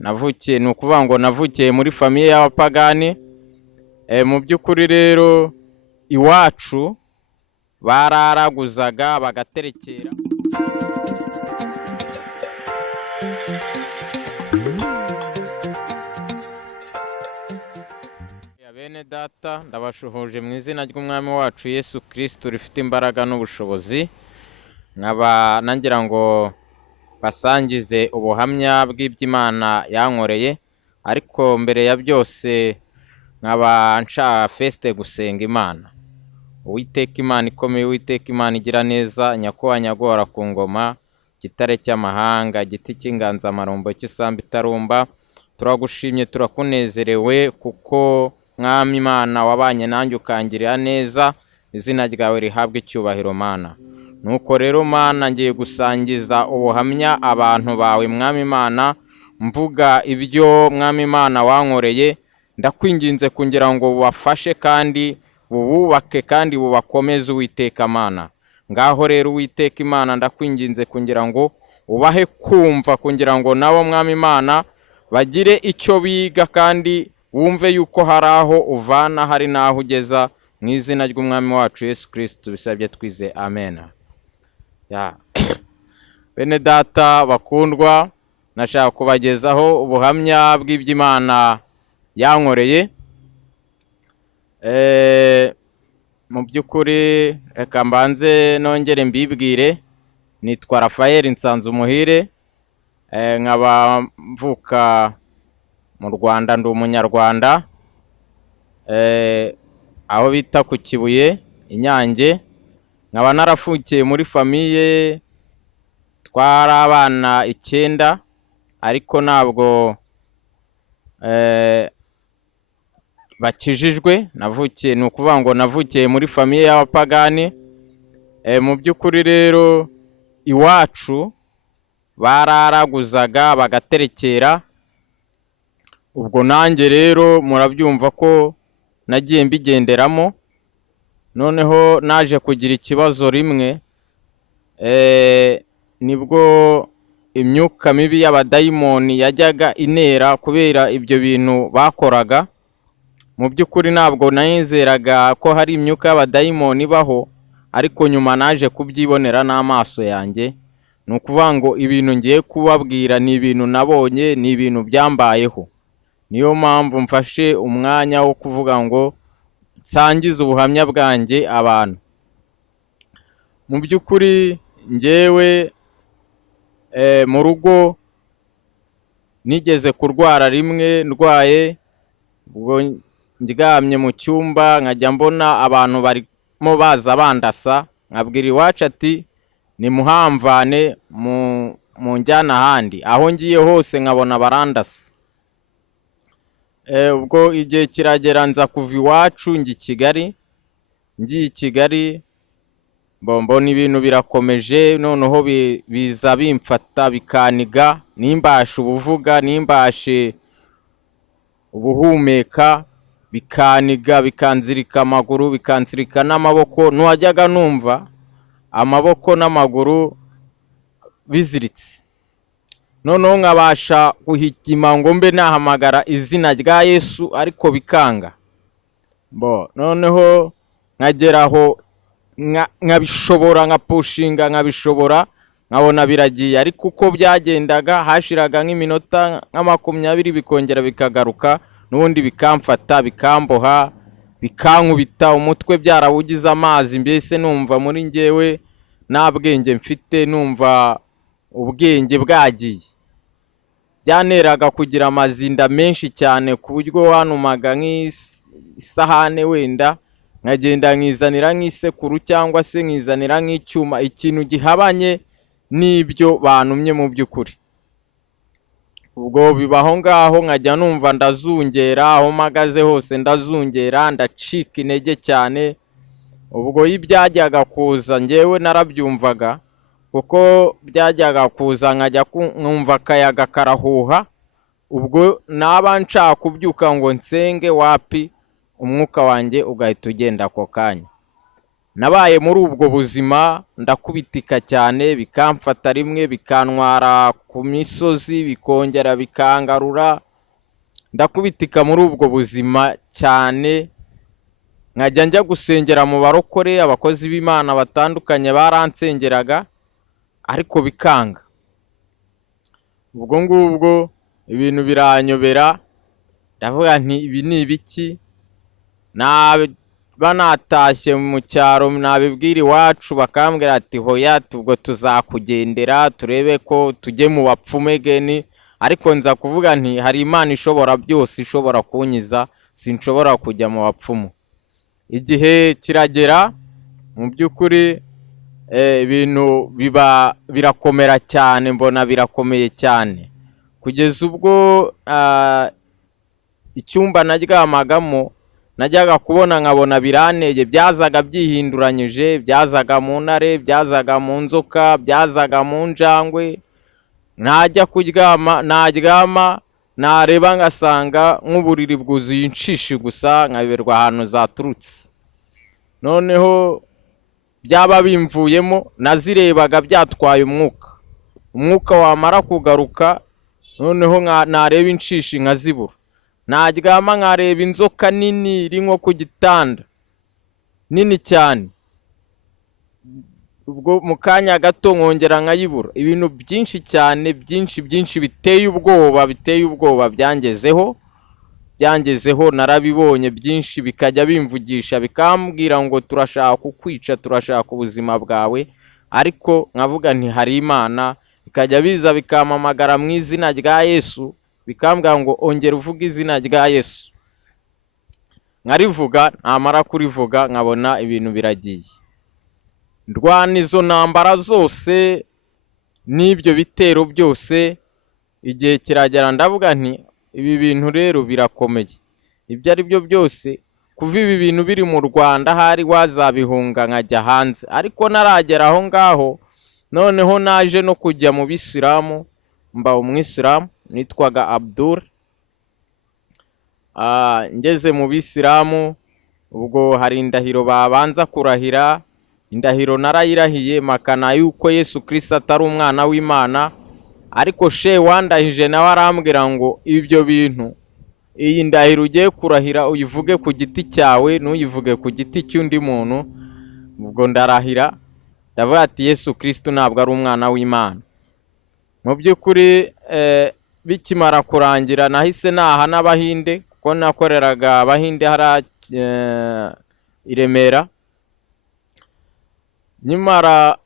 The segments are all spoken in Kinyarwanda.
navukiye ni ukuvuga ngo navukiye muri famiye y'abapagani. Mu by'ukuri rero iwacu bararaguzaga bagaterekera. Bene data ndabashuhuje mu izina ry'umwami wacu Yesu Kristo rifite imbaraga n'ubushobozi. Nkaba nangira ngo basangize ubuhamya bw'iby'Imana yankoreye, ariko mbere ya byose nkaba nshaka feste gusenga Imana. Uwiteka Imana ikomeye, Uwiteka Imana igira neza, nyakuba nyagora ku ngoma, gitare cy'amahanga, giti cy'inganzamarumbo cy'isambu itarumba, turagushimye turakunezerewe kuko mwami Imana wabanye nanjye ukangirira neza, izina ryawe rihabwe icyubahiro Mana. Nuko rero Mana ngiye gusangiza ubuhamya abantu bawe mwami Imana, mvuga ibyo mwami Imana wankoreye. Ndakwinginze kugira ngo bubafashe kandi bububake kandi bubakomeze Uwiteka Mana. Ngaho rero Uwiteka Imana ndakwinginze kugira ngo ubahe kumva, kugira ngo nabo mwami Imana bagire icyo biga kandi wumve yuko hari aho uvana hari n'aho ugeza, mu izina ry'umwami wacu Yesu Kristo bisabye twize amen. Bene data bakundwa, nashaka kubagezaho ubuhamya bw'iby'Imana yankoreye. Mu by'ukuri reka mbanze nongere mbibwire. Nitwa Raphael Nsanzumuhire, nkaba mvuka mu Rwanda, ndi umunyarwanda, aho bita ku Kibuye Inyange. Nkaba narafukiye muri famiye twari abana 9, ariko ntabwo bakijijwe. Navukiye ni ukuvuga ngo navukiye muri famiye y'abapagani. Mu by'ukuri rero iwacu bararaguzaga bagaterekera. Ubwo nanjye rero murabyumva ko nagiye mbigenderamo. Noneho naje kugira ikibazo rimwe, nibwo imyuka mibi y'abadayimoni yajyaga inera kubera ibyo bintu bakoraga. Mu by'ukuri ntabwo nayizeraga ko hari imyuka y'abadayimoni ibaho, ariko nyuma naje kubyibonera n'amaso yanjye. Ni ukuvuga ngo ibintu ngiye kubabwira ni ibintu nabonye, ni ibintu byambayeho. Niyo mpamvu mfashe umwanya wo kuvuga ngo nsangize ubuhamya bwanjye abantu. Mu by'ukuri njyewe mu rugo nigeze kurwara rimwe, ndwaye, ubwo ndyamye mu cyumba nkajya mbona abantu barimo baza bandasa, nkabwira iwacu ati nimuhamvane mu njyana ahandi. Aho ngiye hose nkabona barandasa. Ubwo igihe kiragera nza kuva iwacu njya i Kigali. Ngiye i Kigali mbona ibintu birakomeje, noneho biza bimfata bikaniga, nimbashe ubuvuga, nimbashe ubuhumeka, bikaniga, bikanzirika amaguru, bikanzirika n'amaboko. Nuwajyaga numva amaboko n'amaguru biziritse. Noneho nkabasha guhigima ngo mbe nahamagara izina rya Yesu, ariko bikanga. Noneho nkageraho nkabishobora, nkapushinga, nkabishobora, nkabona biragiye. Ariko uko byagendaga hashiraga nk'iminota nka 20 bikongera bikagaruka, n'ubundi bikamfata, bikamboha, bikankubita, umutwe byarawugize amazi. Mbese numva muri njyewe nta bwenge mfite, numva ubwenge bwagiye. Byaneraga kugira amazinda menshi cyane ku buryo wanumaga nk'isahane wenda, nkagenda nkizanira nk'isekuru cyangwa se nkizanira nk'icyuma, ikintu gihabanye n'ibyo bantumye mu by'ukuri. Ubwo bibaho ngaho nkajya numva ndazungera, aho mpagaze hose ndazungera, ndacika intege cyane. Ubwo ibyajyaga kuza njyewe narabyumvaga, kuko byajyaga kuza nkajya nkumva akayaga karahuha. Ubwo naba nshaka kubyuka ngo nsenge, wapi, umwuka wanjye ugahita ugenda ako kanya. nabaye muri ubwo buzima ndakubitika cyane, bikamfata rimwe bikantwara ku misozi bikongera bikangarura, ndakubitika muri ubwo buzima cyane, nkajya njya gusengera mu barokore, abakozi b'Imana batandukanye baransengeraga ariko bikanga. Ubwo ngubwo ibintu biranyobera, ndavuga nti ibi ni ibiki? Naba natashye mu cyaro nabibwira iwacu bakambwira ati hoya ubwo tuzakugendera turebe ko tujye mu bapfumegeni, ariko nza kuvuga nti hari Imana ishobora byose, ishobora kunkiza, sinshobora kujya mu bapfumu. Igihe kiragera, mu by'ukuri ibintu birakomera cyane, mbona birakomeye cyane, kugeza ubwo icyumba naryamagamo najyaga kubona nkabona biraneye, byazaga byihinduranyije, byazaga mu ntare, byazaga mu nzoka, byazaga mu njangwe. Najya kuryama, naryama nareba ngasanga nk'uburiri bwuzuye inshishi gusa, nkaberwa ahantu zaturutse. Noneho byaba bimvuyemo, nazirebaga byatwaye umwuka wamara kugaruka, noneho nareba inshishi nkazibura. Naryama nkareba inzoka nini iri nko ku gitanda, nini cyane, ubwo mu kanya gato nkongera nkayibura. Ibintu byinshi cyane, byinshi biteye ubwoba byangezeho, narabibonye byinshi, bikajya bimvugisha bikambwira ngo turashaka kukwica, turashaka ubuzima bwawe, ariko nkavuga nti hari Imana. Bikajya biza bikampamagara mu izina rya Yesu, bikambwira ngo ongera uvuge izina rya Yesu. Nkarivuga, namara kurivuga nkabona ibintu biragiye. Ndwana izo ntambara zose n'ibyo bitero byose, igihe kiragera ndavuga nti ibi bintu rero birakomeye. Ibyo ari byo byose, kuva ibi bintu biri mu Rwanda hari wazabihunga nkajya hanze, ariko naragera aho ngaho. Noneho naje no kujya mu Bisilamu, mba umwisilamu, nitwaga Abdul. Ngeze mu Bisilamu, ubwo hari indahiro babanza kurahira. Indahiro narayirahiye makana yuko Yesu Kristo atari umwana w'Imana, ariko she wandahije nawe arambwira ngo ibyo bintu, iyi ndahiro ugiye kurahira uyivuge ku giti cyawe, ntuyivuge ku giti cy'undi muntu. Ubwo ndarahira ndavuga ati Yesu Kristo ntabwo ari umwana w'Imana. Mu by'ukuri bikimara kurangira nahise naha n'Abahinde, kuko nakoreraga Abahinde hari i Remera. Nyimara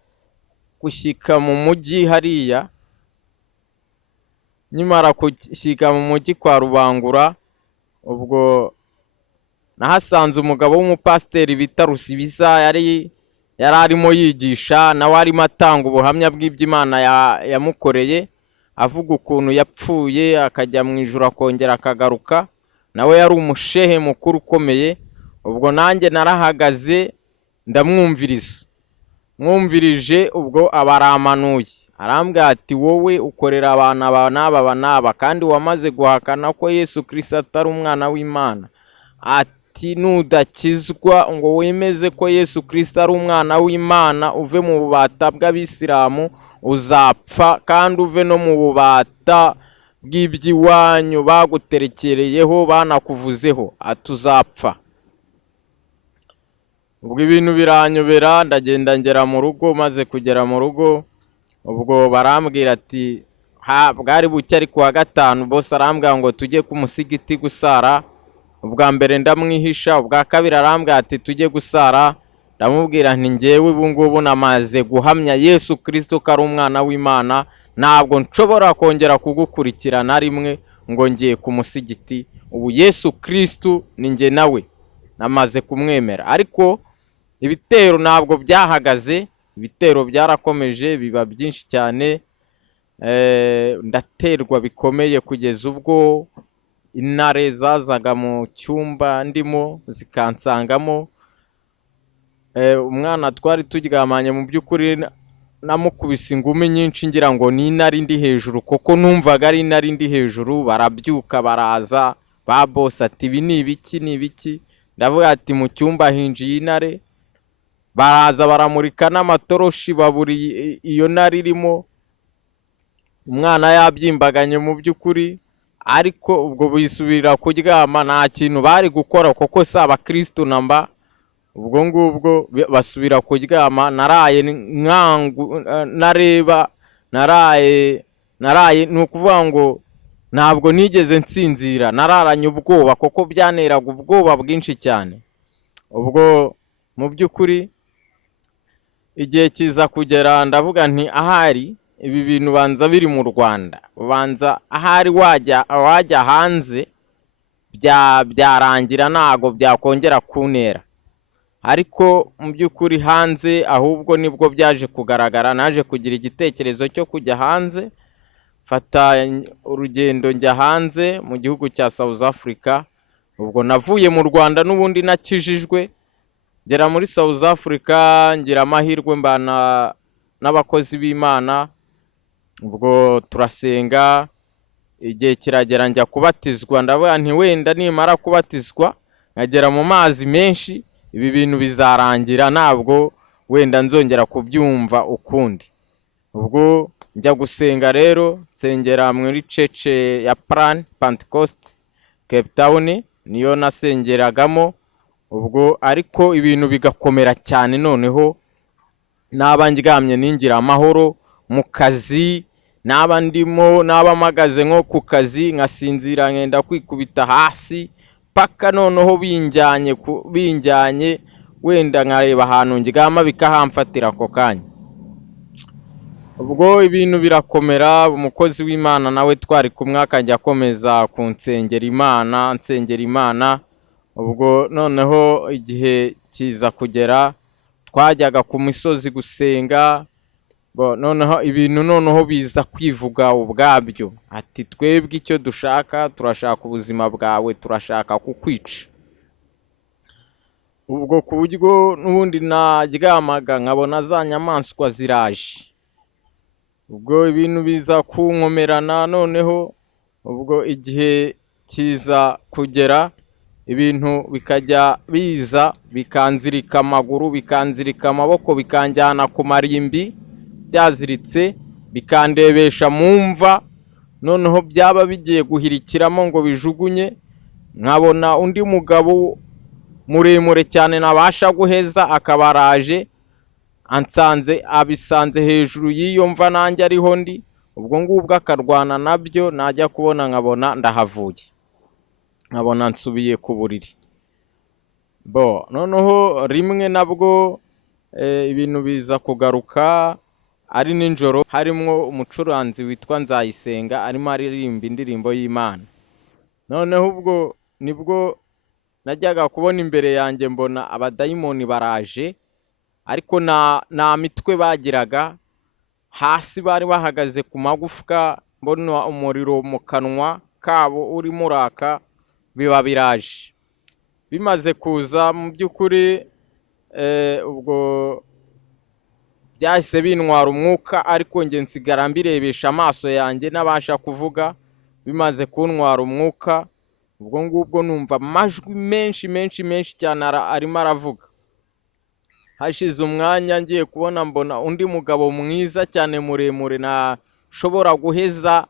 gushyika mu mujyi hariya, nyimara gushyika mu mujyi kwa Rubangura, ubwo nahasanze umugabo w'umupasiteri bita Rusibisa, yari arimo yigisha, nawe arimo atanga ubuhamya bw'iby'Imana yamukoreye, avuga ukuntu yapfuye akajya mu ijuru akongera akagaruka. Nawe yari umushehe mukuru ukomeye. Ubwo nanjye narahagaze mwumvirije, ubwo abaramanuye arambwira ati wowe ukorera abantu aba n'aba, kandi wamaze guhakana ko Yesu Kristo atari umwana w'Imana. Ati nudakizwa ngo wemeze ko Yesu Kristo ari umwana w'Imana, uve mu bubata bw'Abisilamu uzapfa, kandi uve no mu bubata bw'iby'iwanyu baguterekereyeho banakuvuzeho, atuzapfa. Ubwo ibintu biranyobera, ndagenda ngera mu rugo. Maze kugera mu rugo, ubwo barambwira ati bwari bucye ari kuwa gatanu, bose arambwira ngo tujye ku musigiti gusara. Ubwa mbere ndamwihisha, ubwa kabiri arambwira ati tujye gusara. Ndamubwira nti njyewe ubu ngubu namaze guhamya Yesu Kristo ko ari umwana w'Imana, ntabwo nshobora kongera kugukurikirana rimwe ngo ngiye ku musigiti. Ubu Yesu Kristo ni njye nawe, namaze kumwemera. Ariko ibitero ntabwo byahagaze, ibitero byarakomeje biba byinshi cyane. Ndaterwa bikomeye kugeza ubwo intare zazaga mu cyumba ndimo zikansangamo. Umwana twari turyamanye mu by'ukuri namukubise ingumi nyinshi ngira ngo ni intare ndi hejuru, kuko numvaga ari intare ndi hejuru. Barabyuka baraza, ba boss ati ibi ni ibiki? Ndavuga ati mu cyumba hinjiye intare. baraza baramurika n'amatoroshi baburi iyo nari irimo, umwana yabyimbaganye mu by'ukuri, ariko ubwo bisubirira kuryama, nta kintu bari gukora kuko si abakristo namba. Ubwo ngubwo basubira kuryama, naraye nareba, naraye ni ukuvuga ngo ntabwo nigeze nsinzira, nararanye ubwoba kuko byanteraga ubwoba bwinshi cyane. Ubwo mu by'ukuri igihe kiza kugera ndavuga nti ahari ibi bintu banza biri mu Rwanda, banza ahari wajya hanze byarangira, ntago byakongera kuntera. Ariko mu by'ukuri hanze ahubwo nibwo byaje kugaragara, naje kugira igitekerezo cyo kujya hanze, fata urugendo njya hanze mu gihugu cya South Africa. Ubwo navuye mu Rwanda n'ubundi nakijijwe, ngera muri South Africa ngira amahirwe mbana n'abakozi b'Imana. Ubwo turasenga, igihe kiragera njya kubatizwa, ndavuga nti wenda nimara kubatizwa nkagera mu mazi menshi ibi bintu bizarangira, ntabwo wenda nzongera kubyumva ukundi. Ubwo njya gusenga rero, nsengera muri church ya Plan Pentecost Cape Town, niyo nasengeragamo. Ubwo ariko ibintu bigakomera cyane, noneho naba ndyamye ningira amahoro mu kazi, naba ndimo naba mpagaze nko ku kazi nkasinzira ngenda kwikubita hasi, paka noneho binjyanye wenda nkareba ahantu ndyama bikahamfatira ako kanya. Ubwo ibintu birakomera, umukozi w'Imana nawe twari kumwe akajya akomeza kunsengera Imana. Ubwo noneho igihe kiza kugera, twajyaga ku misozi gusenga, noneho ibintu noneho biza kwivuga ubwabyo, ati twebwe icyo dushaka, turashaka ubuzima bwawe, turashaka kukwica. Ubwo ku buryo n'ubundi naryamaga nkabona za nyamaswa ziraje. Ubwo ibintu biza kunkomerana, noneho ubwo igihe kiza kugera, ibintu bikajya biza bikanzirika amaguru, bikanzirika amaboko, bikanjyana ku marimbi byaziritse, bikandebesha mu mva. Noneho byaba bigiye guhirikiramo ngo bijugunye, nkabona undi mugabo muremure cyane nabasha guheza akabaraje abisanze hejuru y'iyo mva nanjye ariho ndi. Ubwo ngubwo akarwana nabyo, najya kubona nkabona ndahavuye, nkabona nsubiye ku buriri. Noneho rimwe nabwo ibintu biza kugaruka, ari nijoro, harimo umucuranzi witwa Nzayisenga arimo aririmba indirimbo y'Imana. Noneho ubwo nibwo najyaga kubona imbere yanjye mbona abadayimoni baraje, ariko nta mitwe bagiraga, hasi bari bahagaze ku magufwa, mbona umuriro mu kanwa kabo urimo uraka, biba biraje. Bimaze kuza mu by'ukuri, ubwo byahise bintwara umwuka, ariko njye nsigara mbirebesha amaso yanjye nabasha kuvuga. Bimaze kuntwara umwuka, ubwo ngubwo numva amajwi menshi cyane arimo aravuga. Hashize umwanya ngiye kubona mbona undi mugabo mwiza cyane muremure nashobora guheza,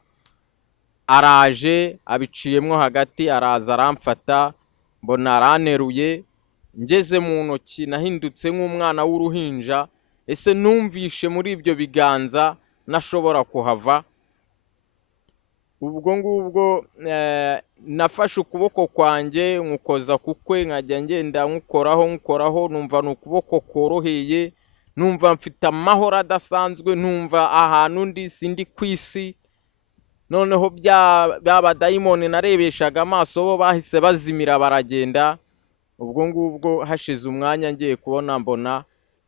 araje abiciyemo hagati, araza aramfata, mbona araneruye. Ngeze mu ntoki nahindutse nk'umwana w'uruhinja, ese numvishe muri ibyo biganza nashobora kuhava. Ubwo ngubwo nafashe ukuboko kwanjye nkukoza kukwe, nkajya ngenda nkukoraho, numva ni ukuboko koroheye, numva mfite amahoro adasanzwe, numva ahantu ndi sindi ku isi. Noneho by'abadayimoni narebeshaga amaso bo bahise bazimira baragenda. Ubwo ngubwo hashize umwanya ngiye kubona mbona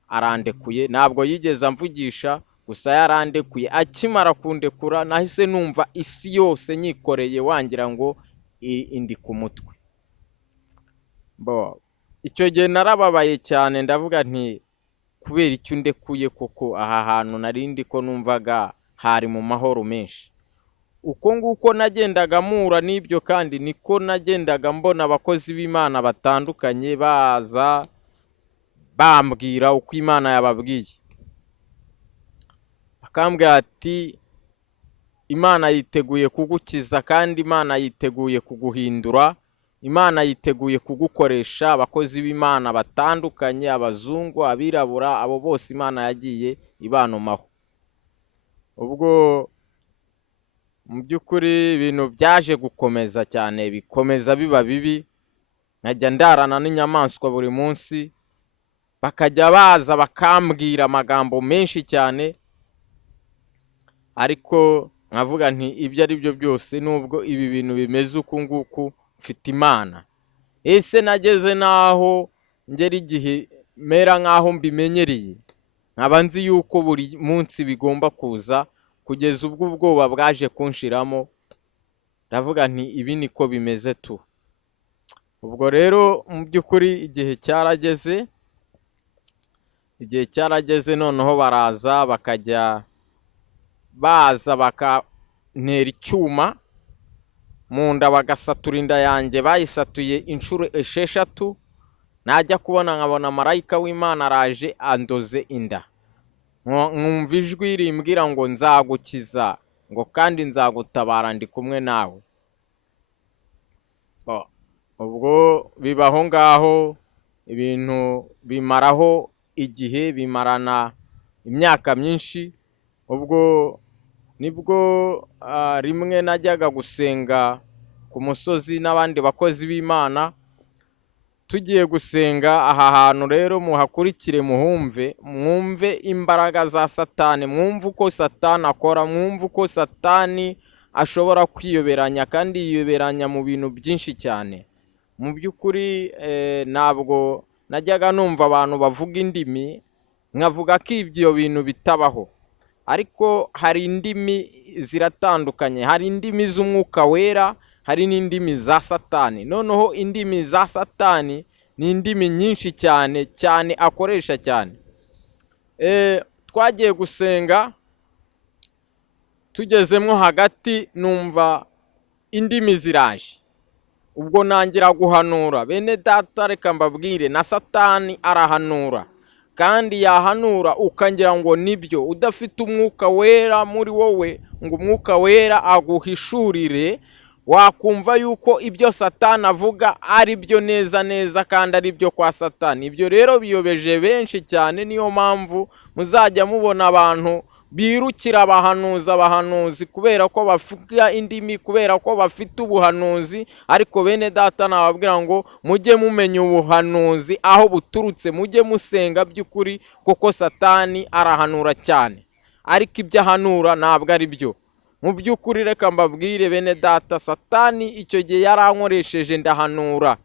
arandekuye, ntabwo yigeze amvugisha, gusa yarandekuye. Akimara kundekura nahise numva isi yose nyikoreye, wangira ngo indi ku mutwe. Icyo gihe narababaye cyane, ndavuga nti kubera icyo ndekuye koko aha hantu narindi ko numvaga hari mu mahoro menshi. Uko nguko nagendaga mpura n'ibyo, kandi niko nagendaga mbona abakozi b'Imana batandukanye baza bambwira uko Imana yababwiye, bakambwira ati Imana yiteguye kugukiza kandi Imana yiteguye kuguhindura, Imana yiteguye kugukoresha. Abakozi b'Imana batandukanye, abazungu, abirabura, abo bose Imana yagiye ibanumaho. Ubwo mu by'ukuri ibintu byaje gukomeza cyane, bikomeza biba bibi, nkajya ndarana n'inyamaswa buri munsi, bakajya baza bakambwira amagambo menshi cyane, ariko nkavuga nti ibyo ari byo byose nubwo ibi bintu bimeze uku nguku, mfite Imana. Ese nageze naho ngera igihe mera nkaho mbimenyereye, nkaba nzi yuko buri munsi bigomba kuza, kugeza ubwo ubwoba bwaje kunshiramo, ndavuga nti ibi niko bimeze tu. Ubwo rero mu by'ukuri igihe cyarageze, noneho baraza bakajya baza bakantera icyuma mu nda, bagasatura inda yanjye, bayisatuye inshuro 6. Najya kubona nkabona marayika w'Imana araje andoze inda, nkumva ijwi rimbwira ngo nzagukiza, ngo kandi nzagutabara, ndi kumwe nawe. Ubwo bibaho ngaho, ibintu bimaraho igihe, bimarana imyaka myinshi. Ubwo nibwo rimwe najyaga gusenga ku musozi n'abandi bakozi b'Imana, tugiye gusenga aha hantu rero muhakurikire mwumve imbaraga za Satani, mwumve uko Satani akora, mwumve uko Satani ashobora kwiyoberanya, kandi yiyoberanya mu bintu byinshi cyane. Mu by'ukuri ntabwo najyaga numva abantu bavuga indimi nkavuga ko ibyo bintu bitabaho, ariko hari indimi ziratandukanye, hari indimi z'umwuka wera, hari n'indimi za Satani. Noneho indimi za Satani ni indimi nyinshi cyane cyane akoresha cyane. Twagiye gusenga, tugezemo hagati numva indimi ziraje, ubwo nangira guhanura. Bene data, reka mbabwire, na Satani arahanura, kandi yahanura ukangira ngo nibyo, udafite umwuka wera muri wowe ngo umwuka wera aguhishurire, wakumva yuko ibyo Satani avuga ari byo neza neza kandi ari byo kwa Satani. Ibyo rero biyobeje benshi cyane, niyo mpamvu muzajya mubona abantu birukira abahanuzi kubera ko bavuga indimi, kubera ko bafite ubuhanuzi. Ariko bene data, nababwira ngo mujye mumenya ubuhanuzi aho buturutse, mujye musenga by'ukuri, kuko Satani arahanura cyane, ariko ibyo ahanura ntabwo ari byo. Mu by'ukuri reka mbabwire bene data, Satani icyo gihe yarankoresheje ndahanura,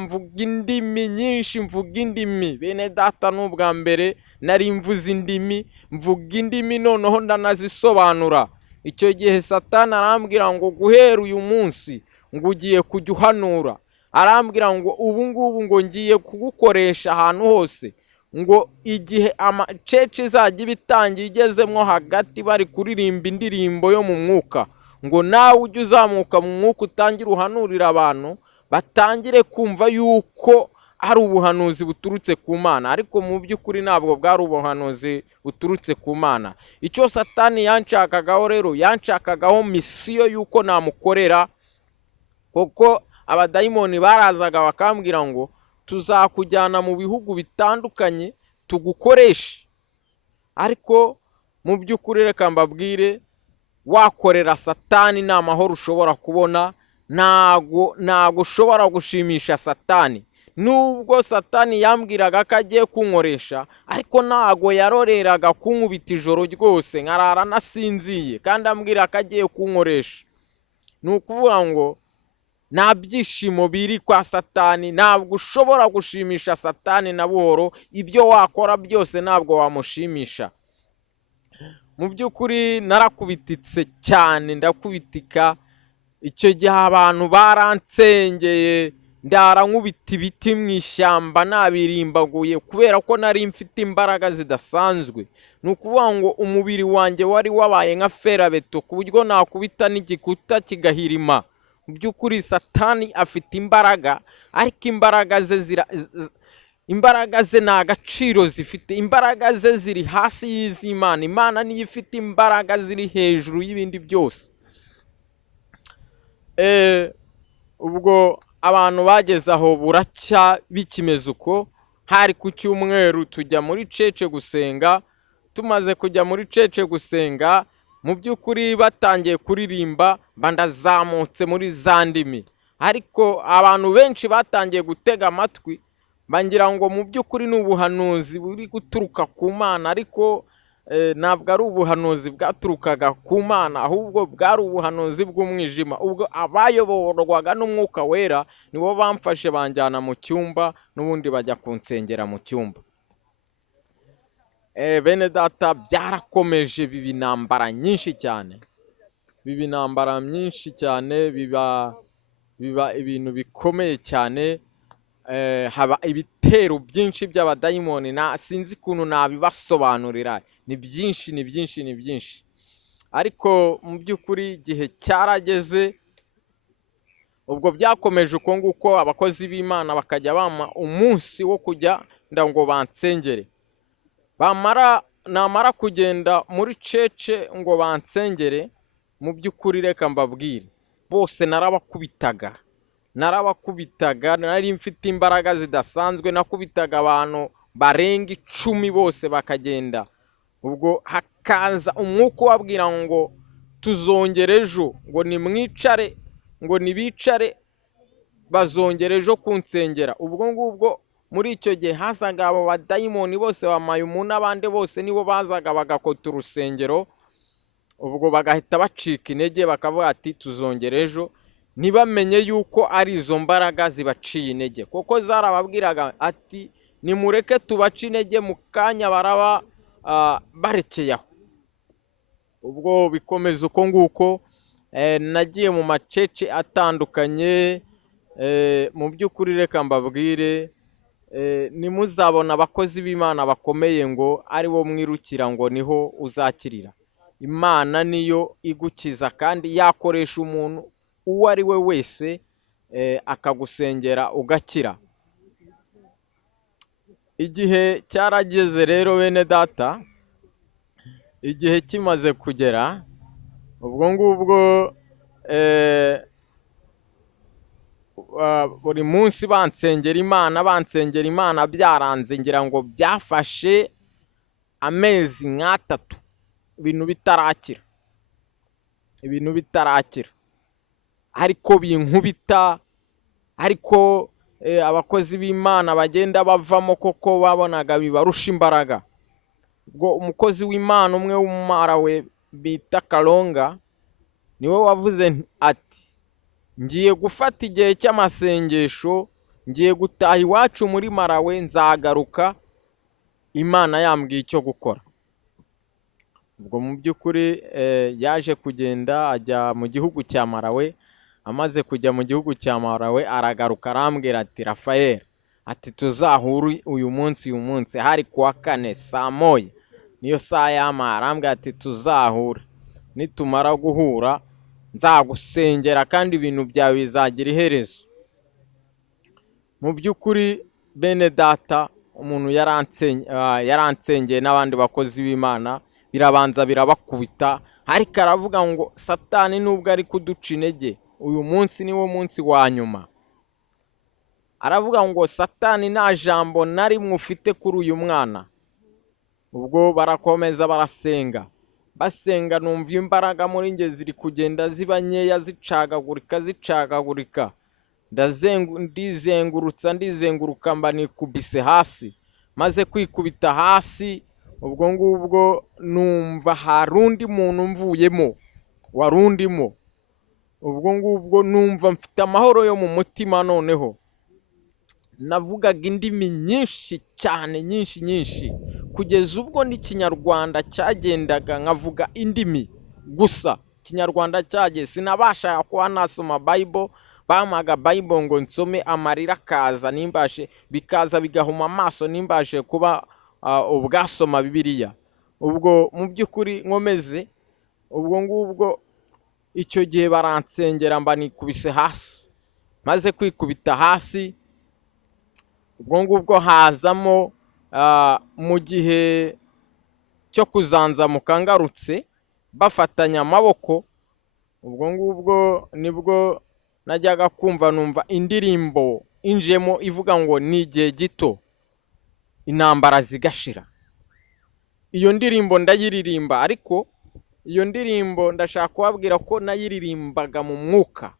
mvuga indimi nyinshi, mvuga indimi. Bene data, n'ubwa mbere nari mvuze indimi, mvuga indimi, noneho ndanazisobanura. Icyo gihe Satani arambwira ngo guhera uyu munsi ngo ugiye kujya uhanura, arambwira ngo ubu ngubu ngo ngiye kugukoresha ahantu hose, ngo igihe amacece izajya ibitangiye igezemo hagati bari kuririmba indirimbo yo mu mwuka, ngo nawe ujye uzamuka mu mwuka utangire uhanurira abantu, batangire kumva yuko ari ubuhanuzi buturutse ku Mana. Ariko mu by'ukuri ntabwo bwari ubuhanuzi buturutse ku Mana. Icyo Satani yanshakagaho rero, yanshakagaho misiyo yuko namukorera, kuko abadayimoni barazaga bakambwira ngo tuzakujyana mu bihugu bitandukanye tugukoreshe. Ariko mu by'ukuri reka mbabwire, wakorera Satani nta mahoro ushobora kubona, ntago ushobora gushimisha Satani. Nubwo Satani yambwiraga ko agiye kunkoresha, ariko ntago yaroreraga kunkubita ijoro ryose nkarara nasinziye kandi ambwira ko agiye kunkoresha. Ni ukuvuga ngo nta byishimo biri kwa Satani, ntabwo ushobora gushimisha Satani na buhoro, ibyo wakora byose ntabwo wamushimisha. Mu by'ukuri narakubititse cyane, ndakubitika. Icyo gihe abantu baransengeye, ndara nkubita ibiti mu ishyamba nabirimbaguye, kubera ko nari mfite imbaraga zidasanzwe. Ni ukuvuga ngo umubiri wanjye wari wabaye nka ferabeto, ku buryo nakubita n'igikuta kigahirima. Mu by'ukuri Satani afite imbaraga, ariko imbaraga ze imbaraga ze nta gaciro zifite, imbaraga ze ziri hasi y'iz'Imana. Imana niyo ifite imbaraga ziri hejuru y'ibindi byose. Ubwo abantu bageze aho buracya bikimeze uko, hari ku cyumweru tujya muri cece gusenga. Tumaze kujya muri cece gusenga, mu by'ukuri batangiye kuririmba bandazamutse muri za ndimi, ariko abantu benshi batangiye gutega amatwi bangira ngo mu by'ukuri ni ubuhanuzi buri guturuka ku Mana, ariko ntabwo ari ubuhanuzi bwaturukaga ku Mana, ahubwo bwari ubuhanuzi bw'umwijima. Ubwo abayoborwaga n'umwuka wera nibo bamfashe banjyana mu cyumba, n'ubundi bajya kunsengera mu cyumba. Bene data, byarakomeje biba intambara nyinshi cyane, biba ibintu bikomeye cyane. Haba ibitero byinshi by'abadayimoni, sinzi ukuntu nabibasobanurira, ni byinshi. Ariko mu by'ukuri igihe cyarageze, ubwo byakomeje uko nguko. Abakozi b'Imana bakajya bampa umunsi wo kujya ngo bansengere. Namara kugenda muri cece ngo bansengere, mu by'ukuri reka mbabwire, bose narabakubitaga, nari mfite imbaraga zidasanzwe. Nakubitaga abantu barenga 10 bose bakagenda. Ubwo hakaza umwuka ubabwira ngo tuzongera ejo, ngo nimwicare, ngo nibicare bazongera ejo kunsengera. Ubwo ngubwo muri icyo gihe hazaga abo badayimoni bose bamayumu n'abandi bose, nibo bazaga bagakota urusengero. Ubwo bagahita bacika intege bakavuga ati tuzongera ejo, ntibamenye yuko ari izo mbaraga zibaciye intege, kuko zarababwiraga ati nimureke tubace intege, mu kanya baraba barekeye aho. Ubwo bikomeza uko nguko. Nagiye mu macece atandukanye. Mu by'ukuri reka mbabwire, nimuzabona abakozi b'Imana bakomeye ngo ari bo mwirukira ngo niho uzakirira. Imana niyo igukiza, kandi yakoresha umuntu uwo ari we wese akagusengera ugakira. Igihe cyarageze rero bene data, igihe kimaze kugera, ubwo ngubwo buri munsi bansengera Imana byaranze, ngira ngo byafashe amezi nk'3 ibintu bitarakira, ariko binkubita. Ariko abakozi b'Imana bagenda bavamo koko babonaga bibarusha imbaraga. Ubwo umukozi w'Imana umwe w'umumarawe bita Kalonga niwe wavuze ati ngiye gufata igihe cy'amasengesho, ngiye gutaha iwacu muri Marawe, nzagaruka Imana yambwiye icyo gukora. Ubwo mu by'ukuri yaje kugenda ajya mu gihugu cya Marawe. Amaze kujya mu gihugu cya Marawe aragaruka arambwira ati Rafael, ati tuzahure uyu munsi. Hari kuwa 4 saa 1 niyo saa y'amara. Arambwira ati tuzahure, nitumara guhura nzagusengera kandi ibintu byawe bizagira iherezo. Mu by'ukuri bene data, umuntu yaransengeye n'abandi bakozi b'Imana, birabanza birabakubita, ariko aravuga ngo Satani nubwo ari kuduca intege, uyu munsi niwo munsi wa nyuma. Aravuga ngo Satani nta jambo na rimwe ufite kuri uyu mwana. Ubwo barakomeza barasenga, numva imbaraga muri nge ziri kugenda ziba nkeya, zicagagurika. Ndizenguruka mba nikubise hasi. Maze kwikubita hasi, ubwo ngubwo numva hari undi muntu mvuyemo warundimo. Ubwo ngubwo numva mfite amahoro yo mu mutima. Noneho navugaga indimi nyinshi cyane, nyinshi, kugeza ubwo n'ikinyarwanda cyagendaga nkavuga indimi gusa. Ikinyarwanda cyagiye sinabasha kuba nasoma Bible, bampaga Bible ngo nsome, amarira akaza, bikaza bigahuma amaso, nimbashe kuba ubwasoma Bibiliya. Ubwo mu by'ukuri nkomeze. Ubwo ngubwo icyo gihe baransengera mba nikubise hasi. Maze kwikubita hasi, ubwo ngubwo hazamo mu gihe cyo kuzanzamuka ngarutse bafatanya amaboko, ubwo ngubwo nibwo najyaga kumva numva indirimbo injemo ivuga ngo ni igihe gito intambara zigashira. Iyo ndirimbo ndayiririmba, ariko iyo ndirimbo ndashaka kubabwira ko nayiririmbaga mu mwuka.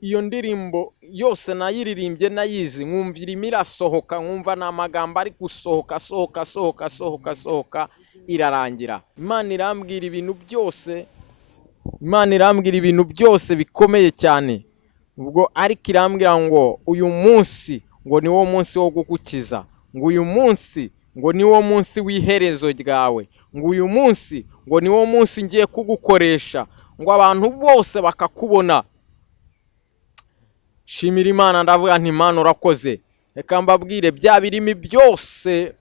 Iyo ndirimbo yose nayiririmbye nayizi, nkumva irimo irasohoka, nkumva ni amagambo ari gusohoka sohoka irarangira. Imana irambwira ibintu byose bikomeye cyane. Ubwo ariko irambwira ngo uyu munsi ngo niwo munsi wo kugukiza, ngo uyu munsi ngo niwo munsi w'iherezo ryawe, ngo uyu munsi ngo niwo munsi ngiye kugukoresha, ngo abantu bose bakakubona. Shimira Imana, ndavuga nti Imana urakoze. Reka mbabwire, bya birimi byose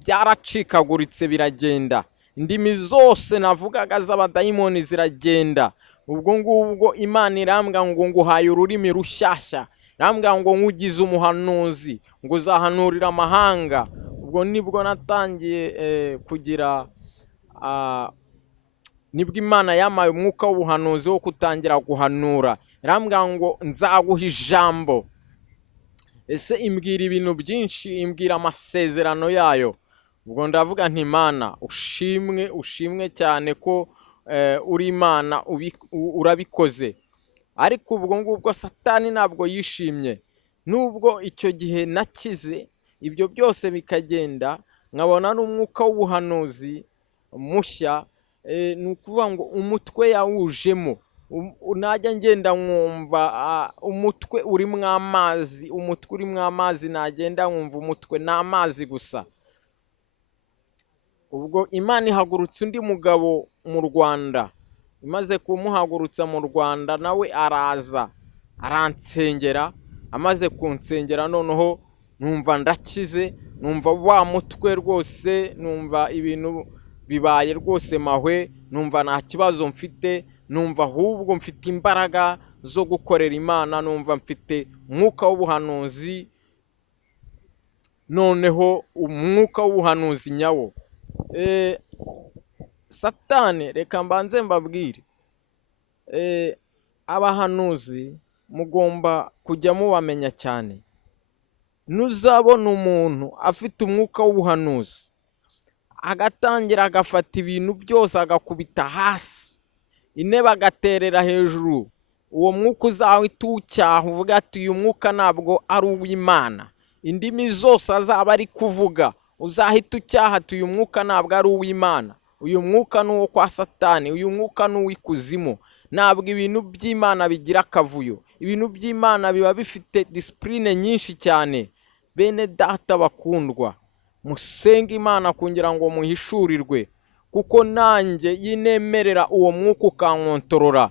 byaracikaguritse biragenda, indimi zose navugaga z'abadayimoni ziragenda. Ubwo ngubwo Imana irambwira ngo nguhaye ururimi rushyashya, irambwira ngo nkugize umuhanuzi, ngo uzahanurira amahanga. Ubwo nibwo natangiye kugira nibwo Imana yampaye umwuka w'ubuhanuzi wo kutangira guhanura. Irambwira ngo nzaguha ijambo. Ese imbwira ibintu byinshi, imbwira amasezerano yayo. Ubwo ndavuga nti Imana ushimwe cyane ko uri Imana, urabikoze. Ariko ubwo ngubwo Satani ntabwo yishimye. Nubwo icyo gihe nakize, ibyo byose bikagenda, nkabona n'umwuka w'ubuhanuzi mushya, ni ukuvuga ngo umutwe yawujemo. Najya ngenda nkumva umutwe urimo amazi, nagenda nkumva umutwe ni amazi gusa. Ubwo Imana ihagurutse undi mugabo mu Rwanda, imaze kumuhagurutsa mu Rwanda nawe araza aransengera. Amaze kunsengera noneho numva ndakize, numva wa mutwe rwose, numva ibintu bibaye rwose mahwe, numva nta kibazo mfite, numva ahubwo mfite imbaraga zo gukorera Imana, numva mfite umwuka w'ubuhanuzi, noneho umwuka w'ubuhanuzi nyawo. Satani, reka mbanze mbabwire, abahanuzi mugomba kujya mubamenya cyane. Nuzabona umuntu afite umwuka w'ubuhanuzi agatangira agafata ibintu byose agakubita hasi, intebe agaterera hejuru, uwo mwuka uzahita uwucyaha, uvuga ati uyu mwuka ntabwo ari uw'Imana. Indimi zose azaba ari kuvuga uzahita ucyaha ati uyu mwuka ntabwo ari uw'Imana, uyu mwuka ni uwo kwa Satani, uyu mwuka ni uw'ikuzimu. Ntabwo ibintu by'Imana bigira akavuyo, ibintu by'Imana biba bifite disipurine nyinshi cyane. Bene data bakundwa, musenge Imana kugira ngo muhishurirwe, kuko nanjye yinemerera uwo mwuka ukankontorora,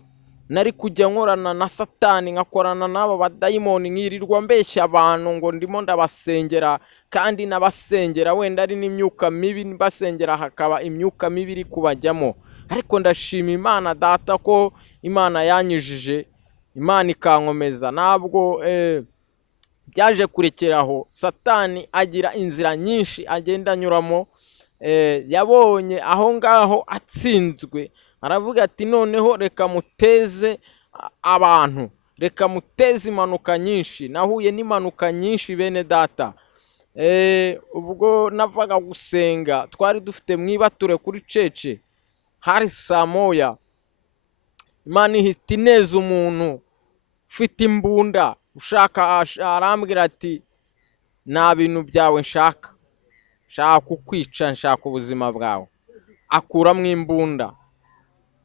nari kujya nkorana na Satani, nkakorana n'aba badayimoni, nkirirwa mbeshya abantu ngo ndimo ndabasengera, kandi nabasengera wenda ari n'imyuka mibi, basengera hakaba imyuka mibi iri kubajyamo. Ariko ndashima Imana data ko Imana yanyujije, Imana ikankomeza. Ntabwo byaje kurekeraho. Satani agira inzira nyinshi agenda anyuramo. Yabonye aho ngaho atsinzwe, aravuga ati noneho reka muteze abantu, reka muteze impanuka nyinshi. Nahuye n'impanuka nyinshi bene data. Ubwo navaga gusenga, twari dufite mwibature kuri cece, hari saa moya, Imana ihita ineza umuntu ufite imbunda ushaka, arambwira ati nta bintu byawe nshaka kukwica, nshaka ubuzima bwawe. Akuramo imbunda,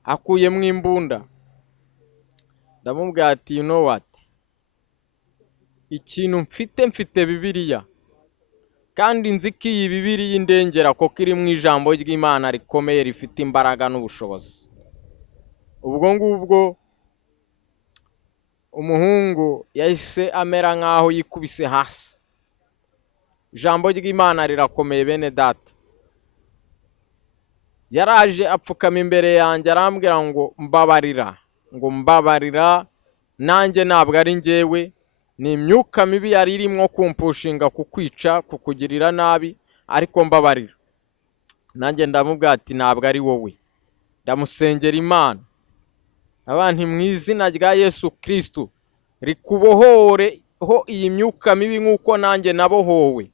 akuyemo imbunda. Ndamubwira ati you know what, ikintu mfite Bibiliya, kandi nzi ko iyi Bibiliya indengera, koko iri mu ijambo ry'Imana rikomeye rifite imbaraga n'ubushobozi. Ubwo ngubwo umuhungu yahise amera nk'aho yikubise hasi. Ijambo ry'Imana rirakomeye bene data. Yaraje apfukama imbere yanjye arambwira ngo mbabarira, nanjye ntabwo ari njyewe, ni imyuka mibi yari irimo kumpushinga kukwica, kukugirira nabi, ariko mbabarira. Nanjye ndamubwira ati ntabwo ari wowe. Ndamusengera Imana, abantu mu izina rya Yesu Kristo rikubohoreho iyi myuka mibi nk'uko nanjye nabohowe.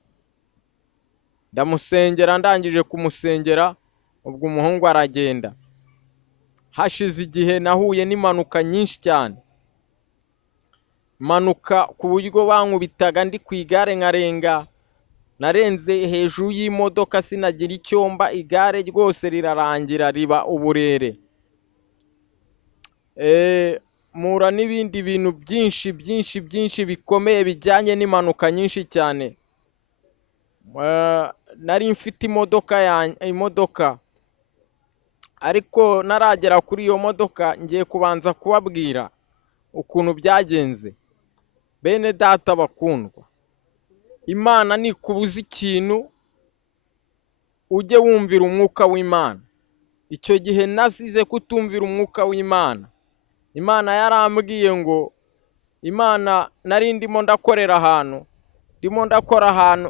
Ndamusengera, ndangije kumusengera ubwo umuhungu aragenda. Hashize igihe nahuye n'impanuka nyinshi cyane, manuka ku buryo bankubitaga ndi ku igare nkarenga, narenze hejuru y'imodoka sinagira icyomba, igare rwose rirarangira riba uburere. Mura n'ibindi bintu byinshi bikomeye bijyanye n'impanuka nyinshi cyane. Nari mfite imodoka ariko naragera kuri iyo modoka ngiye kubanza kubabwira ukuntu byagenze. Bene data bakundwa, Imana nikubuza ikintu ujye wumvira umwuka w'Imana. Icyo gihe nasize kutumvira umwuka w'Imana. Imana yarambwiye ngo, Imana nari ndimo ndakora ahantu,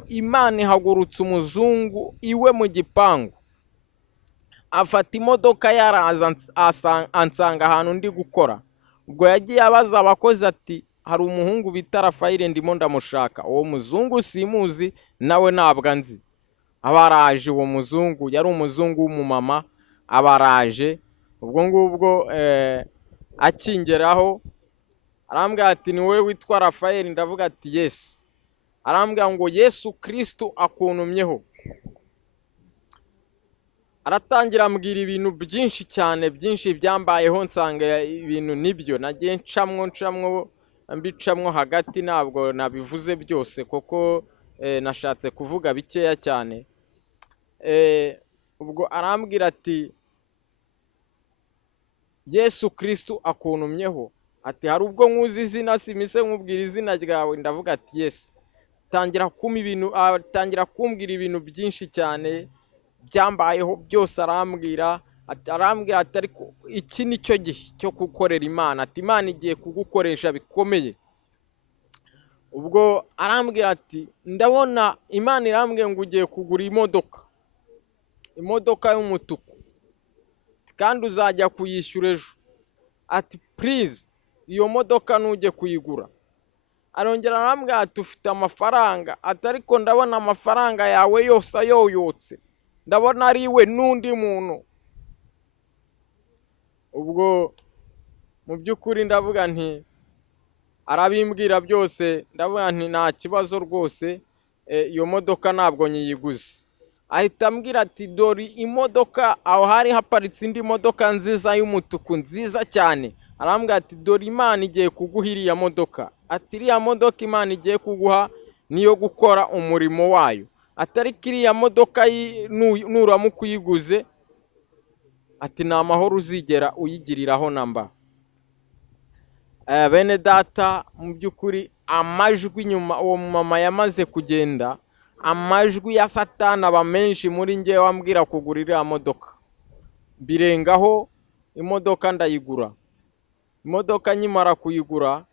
Imana ihagurutse umuzungu iwe mu gipangu, afata imodoka yaraza ansanga ahantu ndi gukora. Ubwo yagiye abaza abakozi ati hari umuhungu bita Rafayeli ndimo ndamushaka. Uwo muzungu simuzi, nawe ntabwo anzi. Abaraje uwo muzungu, yari umuzungu w'umumama, abaraje. Ubwo ngubwo akingeraho arambwira ati ni wowe witwa Rafayeli? Ndavuga ati yes. Arambwira ngo Yesu Kristo akuntumyeho. Aratangira ambwira ibintu byinshi cyane, byinshi byambayeho, nsanga ibintu nibyo. Nagiye mbicamwo hagati, ntabwo nabivuze byose kuko nashatse kuvuga bikeya cyane. Ubwo arambwira ati Yesu Kristo akuntumyeho, ati hari ubwo nkuzi izina simise nkubwira izina ryawe? Ndavuga ati yes. Tangira kumbwira ibintu byinshi cyane byambayeho byose. Arambwira ati ariko iki ni cyo gihe cyo gukorera Imana, ati Imana igiye kugukoresha bikomeye. Ubwo arambwira ati ndabona Imana irambwiye ngo ugiye kugura imodoka y'umutuku, kandi uzajya kuyishyura ejo. Ati please iyo modoka ntujye kuyigura. Arongera arambwira ati ufite amafaranga? Ati ariko ndabona amafaranga yawe yose ayoyotse, ndabona ari we n'undi muntu. Ubwo mu by'ukuri ndavuga nti, arabimbwira byose, ndavuga nti nta kibazo rwose, iyo modoka ntabwo nyiyiguze. Ahita ambwira ati dore imodoka, aho hari haparitse indi modoka nziza y'umutuku nziza cyane. Arambwira ati dore Imana igiye kuguha iriya modoka. Ati iriya modoka Imana igiye kuguha niyo gukora umurimo wayo. Ati ariko iriya modoka nuramuka uyiguze, ati nta mahoro uzigera uyigiriraho namba. Bene data, mu by'ukuri amajwi nyuma uwo mama yamaze kugenda, amajwi ya Satani aba menshi muri njye wambwira kugura iriya modoka. Birengaho imodoka ndayigura. Imodoka nkimara kuyigura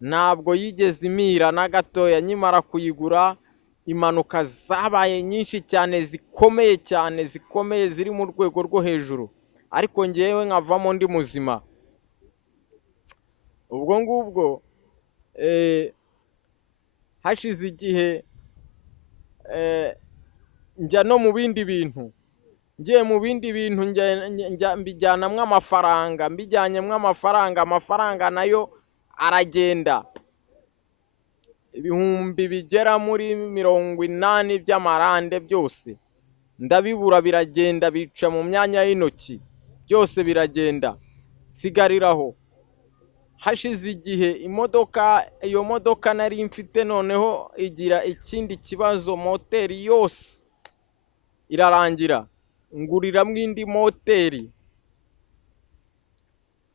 ntabwo yigeze imira na gatoya. Nkimara kuyigura impanuka zabaye nyinshi cyane, zikomeye ziri mu rwego rwo hejuru, ariko ngewe nkavamo ndi muzima. Ubwo ngubwo hashize igihe njya no mu bindi bintu. Ngiye mu bindi bintu mbijyanamwo amafaranga, mbijyanyemo amafaranga nayo aragenda. Ibihumbi bigera muri 80 by'amarande byose ndabibura, biragenda bica mu myanya y'intoki, byose biragenda nsigariraho. Hashize igihe iyo modoka nari mfite noneho igira ikindi kibazo, moteri yose irarangira, nguriramo indi moteri.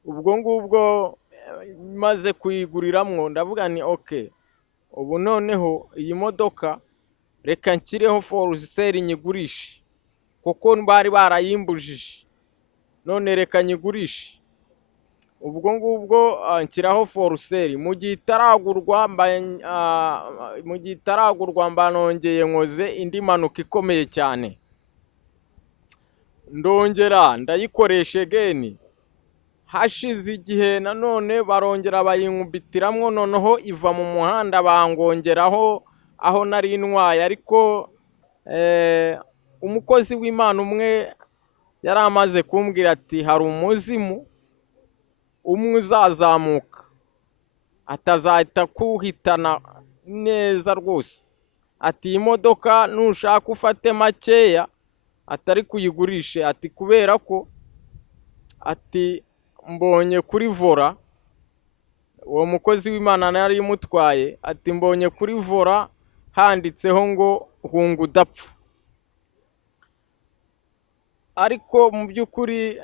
Ubwo ngubwo maze kuyiguriramo ndavuga ni okay, ubu noneho iyi modoka reka nshyireho for sale nyigurishe, kuko bari barayimbujije, none reka nyigurishe. ubwo ngubwo nshyiraho foruseri mu gihe itaragurwa mba nongeye nkoze indi mpanuka ikomeye cyane, ndongera ndayikoresha egeni, hashize igihe nanone barongera bayinkubitiramwo, noneho iva mu muhanda bangongeraho aho nari ntwaye, ariko umukozi w'Imana umwe yari amaze kumbwira ati hari umuzimu umwe uzazamuka atazahita kuhitana neza rwose, ati iyi modoka nushaka ufate makeya atari kuyigurishe, ati kubera ko ati mbonye kuri vora, uwo mukozi w'Imana nari imutwaye, ati mbonye kuri vora handitseho ngo hunga udapfa. Ariko mu by'ukuri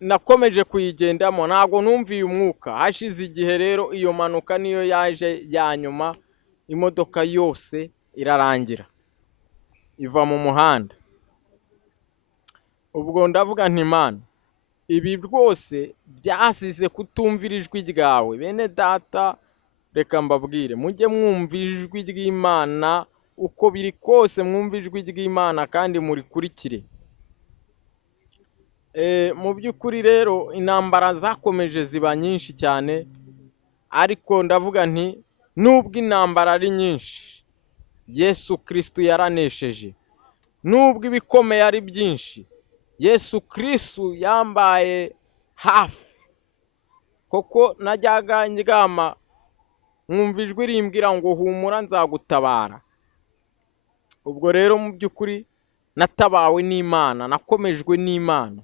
nakomeje kuyigendamo, ntabwo numviye umwuka. Hashize igihe rero iyo mpanuka niyo yaje ya nyuma, imodoka yose irarangira iva mu muhanda. Ubwo ndavuga nti Mana, ibi rwose byasize kutumvira ijwi ryawe. Bene data, reka mbabwire, mujye mwumva ijwi ry'Imana uko biri kose, mwumva ijwi ry'Imana kandi murikurikire. Mu by'ukuri rero intambara zakomeje ziba nyinshi cyane, ariko ndavuga nti nubwo intambara ari nyinshi, Yesu Kristo yaranesheje. Nubwo ibikomeye ari byinshi, Yesu Kristo yambaye hafi. Koko najyaga ndyama nkumva ijwi rimbwira ngo humura nzagutabara. Ubwo rero mu by'ukuri natabawe n'Imana, nakomejwe n'Imana.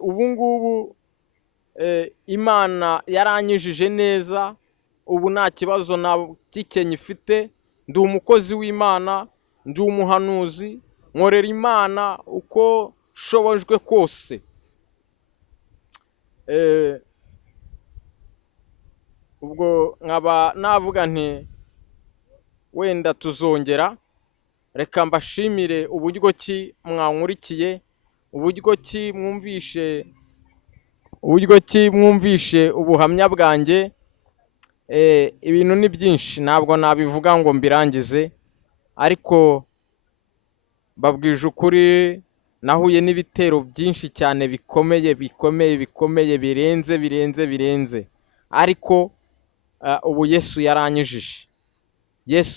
Ubu ngubu Imana yaranyujije neza, ubu nta kibazo na gike nyifite, ndi umukozi w'Imana, ndi umuhanuzi, nkorera Imana uko nshobojwe kose. Ubwo nkaba navuga nti wenda tuzongera, reka mbashimire uburyo ki mwankurikiye, uburyo ki mwumvishe ubuhamya bwanjye. Ibintu ni byinshi, ntabwo nabivuga ngo mbirangize, ariko babwije ukuri nahuye n'ibitero byinshi cyane bikomeye birenze, ariko ubu Yesu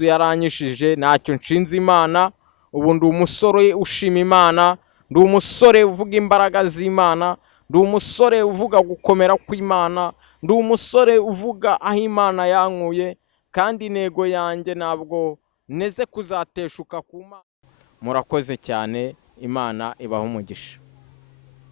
yaranyujije, ntacyo nshinze Imana. Ubu ndi umusore ushima Imana, ndi umusore uvuga imbaraga z'Imana, ndi umusore uvuga gukomera kw'Imana, ndi umusore uvuga aho Imana yankuye, kandi intego yanjye ntabwo neze kuzateshuka ku Mana. Murakoze cyane, Imana ibahe umugisha.